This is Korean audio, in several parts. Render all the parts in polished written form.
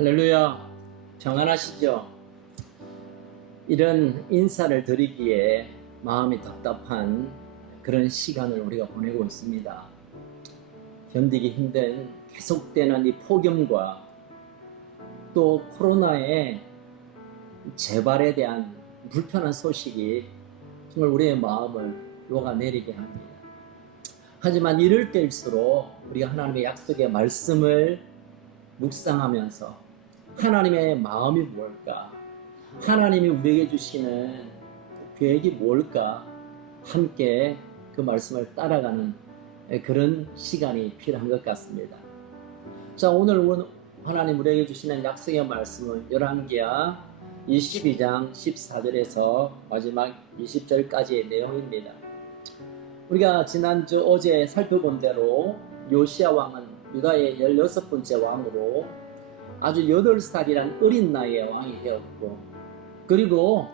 할렐루야, 평안하시죠? 이런 인사를 드리기에 마음이 답답한 그런 시간을 우리가 보내고 있습니다. 견디기 힘든 계속되는 이 폭염과 또 코로나의 재발에 대한 불편한 소식이 정말 우리의 마음을 녹아내리게 합니다. 하지만 이럴 때일수록 우리가 하나님의 약속의 말씀을 묵상하면서 하나님의 마음이 뭘까? 하나님이 우리에게 주시는 계획이 뭘까? 함께 그 말씀을 따라가는 그런 시간이 필요한 것 같습니다. 자, 오늘 하나님 우리에게 주시는 약속의 말씀은 열왕기하 22장 14절에서 마지막 20절까지의 내용입니다. 우리가 어제 살펴본 대로 요시야 왕은 유다의 16번째 왕으로 아주 8살이란 어린 나이에 왕이 되었고, 그리고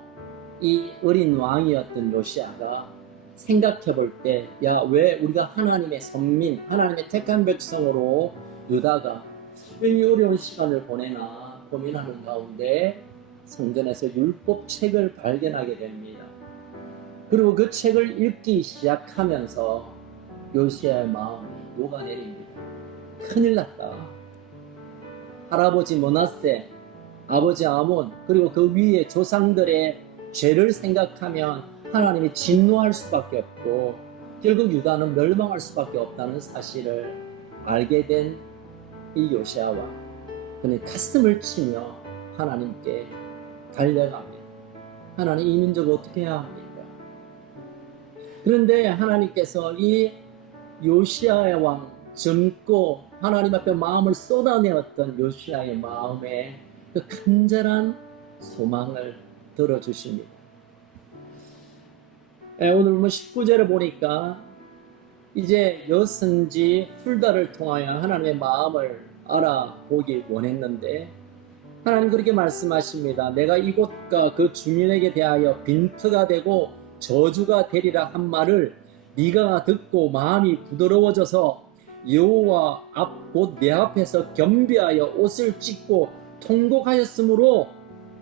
이 어린 왕이었던 요시야가 생각해 볼 때, 왜 우리가 하나님의 선민, 하나님의 택한 백성으로 유다가 이 어려운 시간을 보내나 고민하는 가운데 성전에서 율법책을 발견하게 됩니다. 그리고 그 책을 읽기 시작하면서 요시야의 마음이 녹아내립니다. 큰일 났다. 할아버지 므낫세, 아버지 아몬, 그리고 그 위에 조상들의 죄를 생각하면 하나님이 진노할 수밖에 없고 결국 유다는 멸망할 수밖에 없다는 사실을 알게 된 이 요시야 왕, 그는 가슴을 치며 하나님께 달려갑니다. 하나님, 이 민족을 어떻게 해야 합니까? 그런데 하나님께서 이 요시야의 왕, 젊고 하나님 앞에 마음을 쏟아내었던 요시야의 마음에 그 간절한 소망을 들어주십니다. 오늘 19절을 보니까 이제 여선지 훌다를 통하여 하나님의 마음을 알아보기 원했는데 하나님 그렇게 말씀하십니다. 내가 이곳과 그 주민에게 대하여 빈트가 되고 저주가 되리라 한 말을 네가 듣고 마음이 부드러워져서 여호와 앞 곧 내 앞에서 겸비하여 옷을 찢고 통곡하였으므로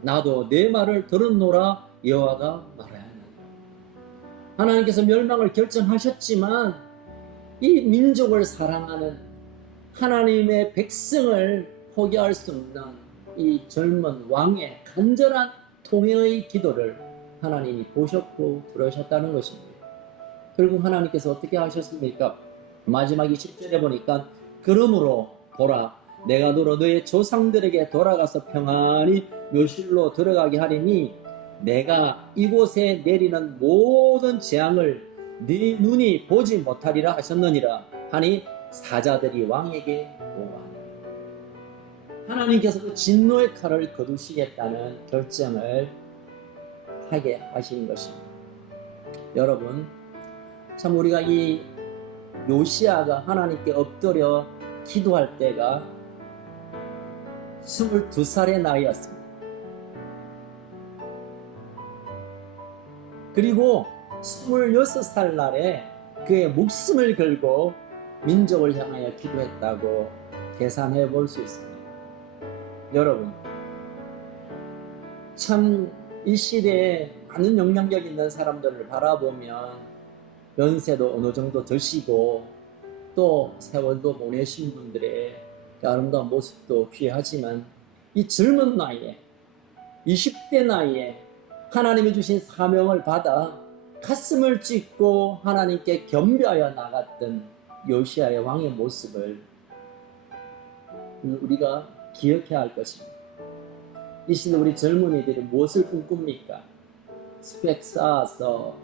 나도 내 말을 들었노라 여호와가 말하였느니라. 하나님께서 멸망을 결정하셨지만 이 민족을 사랑하는 하나님의 백성을 포기할 수 없는 이 젊은 왕의 간절한 통회의 기도를 하나님이 보셨고 들으셨다는 것입니다. 결국 하나님께서 어떻게 하셨습니까? 마지막 20절에 보니까 그러므로 보라, 내가 너로 너의 조상들에게 돌아가서 평안히 묘실로 들어가게 하리니 내가 이곳에 내리는 모든 재앙을 네 눈이 보지 못하리라 하셨느니라 하니 사자들이 왕에게 보고하니라. 하나님께서 그 진노의 칼을 거두시겠다는 결정을 하게 하신 것입니다. 여러분, 참 우리가 이 요시야가 하나님께 엎드려 기도할 때가 22살의 나이였습니다. 그리고 26살 날에 그의 목숨을 걸고 민족을 향하여 기도했다고 계산해 볼 수 있습니다. 여러분, 참 이 시대에 많은 영향력 있는 사람들을 바라보면 연세도 어느 정도 드시고 또 세월도 보내신 분들의 아름다운 모습도 귀하지만 이 젊은 나이에 20대 나이에 하나님이 주신 사명을 받아 가슴을 찢고 하나님께 겸비하여 나갔던 요시야의 왕의 모습을 우리가 기억해야 할 것입니다. 이 시대 우리 젊은이들이 무엇을 꿈꿉니까? 스펙 쌓아서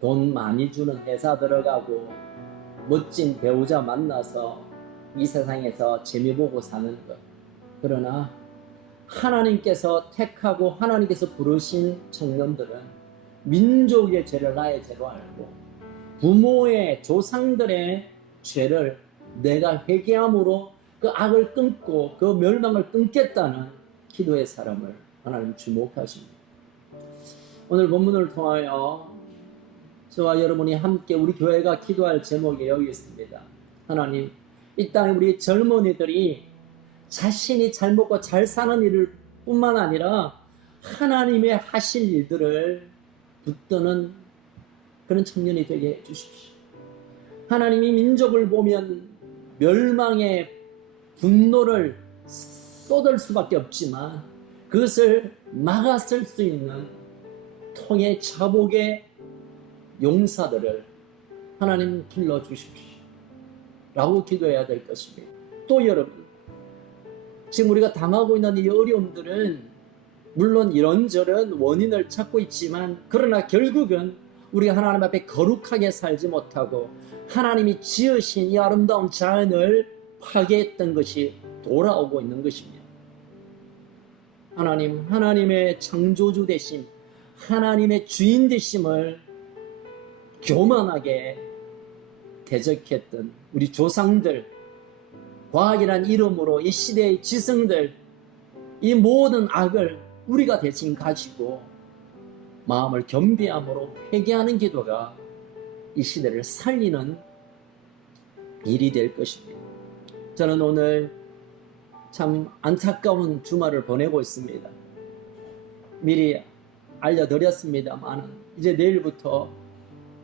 돈 많이 주는 회사 들어가고 멋진 배우자 만나서 이 세상에서 재미 보고 사는 것. 그러나 하나님께서 택하고 하나님께서 부르신 청년들은 민족의 죄를 나의 죄로 알고 부모의 조상들의 죄를 내가 회개함으로 그 악을 끊고 그 멸망을 끊겠다는 기도의 사람을 하나님 주목하십니다. 오늘 본문을 통하여 저와 여러분이 함께 우리 교회가 기도할 제목이 여기 있습니다. 하나님, 이 땅에 우리 젊은이들이 자신이 잘 먹고 잘 사는 일을 뿐만 아니라 하나님의 하실 일들을 붙드는 그런 청년이 되게 해주십시오. 하나님이 민족을 보면 멸망의 분노를 쏟을 수밖에 없지만 그것을 막았을 수 있는 통의 자복의 용사들을 하나님 길러주십시오 라고 기도해야 될 것입니다. 또 여러분, 지금 우리가 당하고 있는 이 어려움들은 물론 이런저런 원인을 찾고 있지만 그러나 결국은 우리가 하나님 앞에 거룩하게 살지 못하고 하나님이 지으신 이 아름다운 자연을 파괴했던 것이 돌아오고 있는 것입니다. 하나님, 하나님의 창조주 되심, 하나님의 주인 되심을 교만하게 대적했던 우리 조상들, 과학이란 이름으로 이 시대의 지성들, 이 모든 악을 우리가 대신 가지고 마음을 겸비함으로 회개하는 기도가 이 시대를 살리는 일이 될 것입니다. 저는 오늘 참 안타까운 주말을 보내고 있습니다. 미리 알려드렸습니다만 이제 내일부터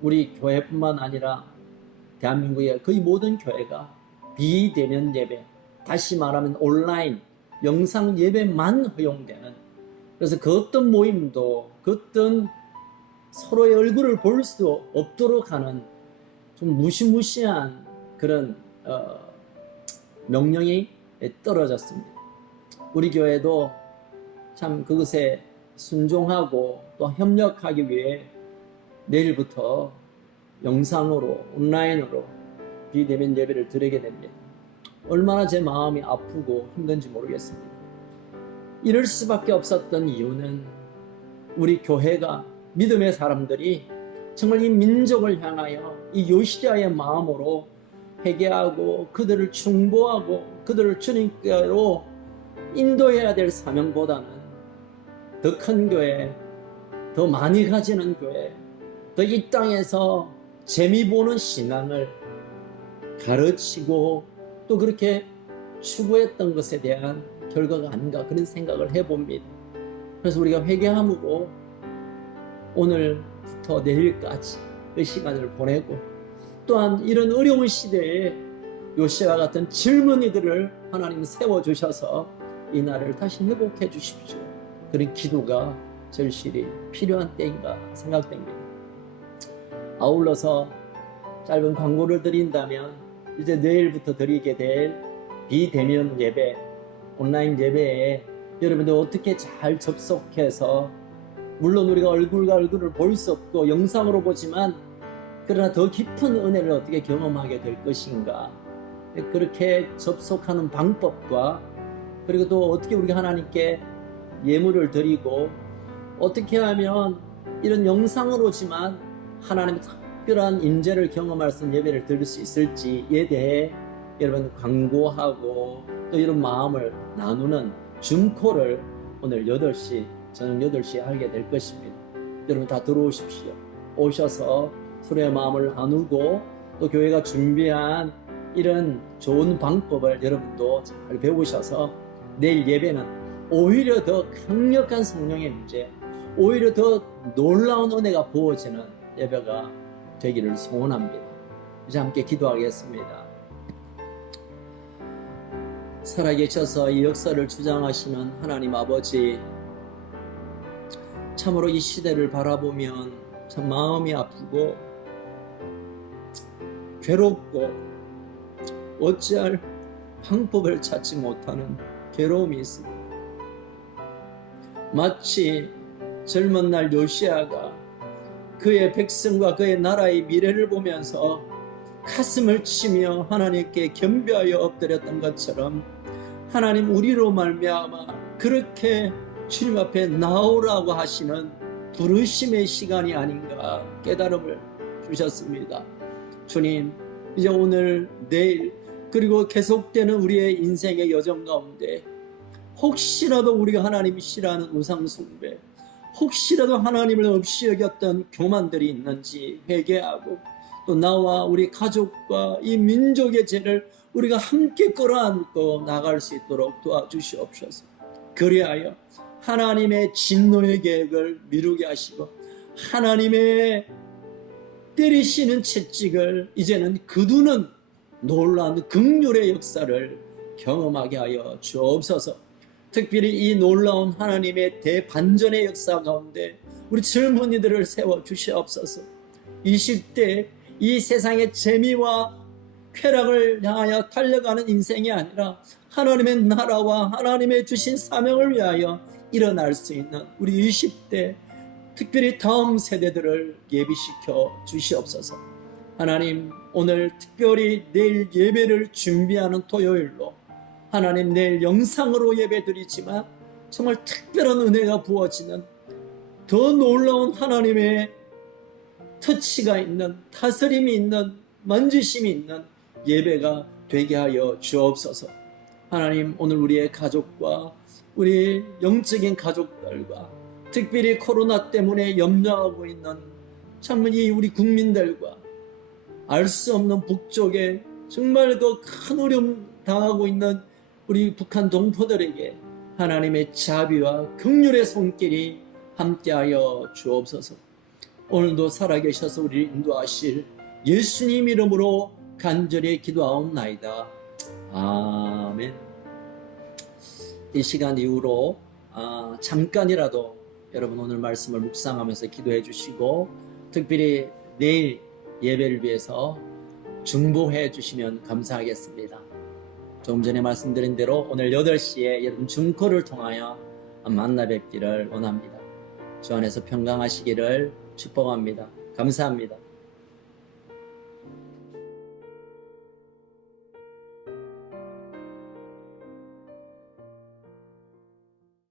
우리 교회뿐만 아니라 대한민국의 거의 모든 교회가 비대면 예배, 다시 말하면 온라인 영상 예배만 허용되는, 그래서 그 어떤 모임도 그 어떤 서로의 얼굴을 볼 수 없도록 하는 좀 무시무시한 그런 명령이 떨어졌습니다. 우리 교회도 참 그것에 순종하고 또 협력하기 위해 내일부터 영상으로 온라인으로 비대면 예배를 드리게 됩니다. 얼마나 제 마음이 아프고 힘든지 모르겠습니다. 이럴 수밖에 없었던 이유는 우리 교회가, 믿음의 사람들이 정말 이 민족을 향하여 이 요시야의 마음으로 회개하고 그들을 충보하고 그들을 주님께로 인도해야 될 사명보다는 더 큰 교회, 더 많이 가지는 교회, 더 이 땅에서 재미 보는 신앙을 가르치고 또 그렇게 추구했던 것에 대한 결과가 아닌가, 그런 생각을 해봅니다. 그래서 우리가 회개함으로 오늘부터 내일까지 그 시간을 보내고, 또한 이런 어려운 시대에 요시아와 같은 젊은이들을 하나님 세워주셔서 이 나라를 다시 회복해 주십시오. 그런 기도가 절실히 필요한 때인가 생각됩니다. 아울러서 짧은 광고를 드린다면 이제 내일부터 드리게 될 비대면 예배, 온라인 예배에 여러분들 어떻게 잘 접속해서, 물론 우리가 얼굴과 얼굴을 볼 수 없고 영상으로 보지만 그러나 더 깊은 은혜를 어떻게 경험하게 될 것인가, 그렇게 접속하는 방법과 그리고 또 어떻게 우리가 하나님께 예물을 드리고 어떻게 하면 이런 영상으로지만 하나님의 특별한 임재를 경험할 수 있는 예배를 드릴 수 있을지에 대해 여러분 광고하고 또 이런 마음을 나누는 줌콜을 오늘 8시, 저녁 8시에 하게 될 것입니다. 여러분 다 들어오십시오. 오셔서 서로의 마음을 나누고 또 교회가 준비한 이런 좋은 방법을 여러분도 잘 배우셔서 내일 예배는 오히려 더 강력한 성령의 임재, 오히려 더 놀라운 은혜가 부어지는 예배가 되기를 소원합니다. 이제 함께 기도하겠습니다. 살아계셔서 이 역사를 주장하시는 하나님 아버지, 참으로 이 시대를 바라보면 참 마음이 아프고 괴롭고 어찌할 방법을 찾지 못하는 괴로움이 있습니다. 마치 젊은 날 요시아가 그의 백성과 그의 나라의 미래를 보면서 가슴을 치며 하나님께 겸비하여 엎드렸던 것처럼 하나님, 우리로 말미암아 그렇게 주님 앞에 나오라고 하시는 부르심의 시간이 아닌가 깨달음을 주셨습니다. 주님, 이제 오늘 내일 그리고 계속되는 우리의 인생의 여정 가운데 혹시라도 우리가 하나님이 싫어하는 우상 숭배, 혹시라도 하나님을 없이 여겼던 교만들이 있는지 회개하고 또 나와 우리 가족과 이 민족의 죄를 우리가 함께 끌어안고 나갈 수 있도록 도와주시옵소서. 그리하여 하나님의 진노의 계획을 미루게 하시고 하나님의 때리시는 채찍을 이제는 거두는 놀라운 긍휼의 역사를 경험하게 하여 주옵소서. 특별히 이 놀라운 하나님의 대반전의 역사 가운데 우리 젊은이들을 세워 주시옵소서. 20대 이 세상의 재미와 쾌락을 향하여 달려가는 인생이 아니라 하나님의 나라와 하나님의 주신 사명을 위하여 일어날 수 있는 우리 20대 특별히 다음 세대들을 예비시켜 주시옵소서. 하나님, 오늘 특별히 내일 예배를 준비하는 토요일로 하나님 내일 영상으로 예배드리지만 정말 특별한 은혜가 부어지는 더 놀라운 하나님의 터치가 있는 다스림이 있는 만지심이 있는 예배가 되게 하여 주옵소서. 하나님, 오늘 우리의 가족과 우리 영적인 가족들과 특별히 코로나 때문에 염려하고 있는 정말 이 우리 국민들과 알 수 없는 북쪽에 정말 그 큰 어려움 당하고 있는 우리 북한 동포들에게 하나님의 자비와 긍휼의 손길이 함께하여 주옵소서. 오늘도 살아계셔서 우리를 인도하실 예수님 이름으로 간절히 기도하옵나이다. 아멘. 이 시간 이후로 잠깐이라도 여러분 오늘 말씀을 묵상하면서 기도해 주시고 특별히 내일 예배를 위해서 중보해 주시면 감사하겠습니다. 조금 전에 말씀드린 대로 오늘 8시에 여러분 중코를 통하여 만나 뵙기를 원합니다. 주 안에서 평강하시기를 축복합니다. 감사합니다.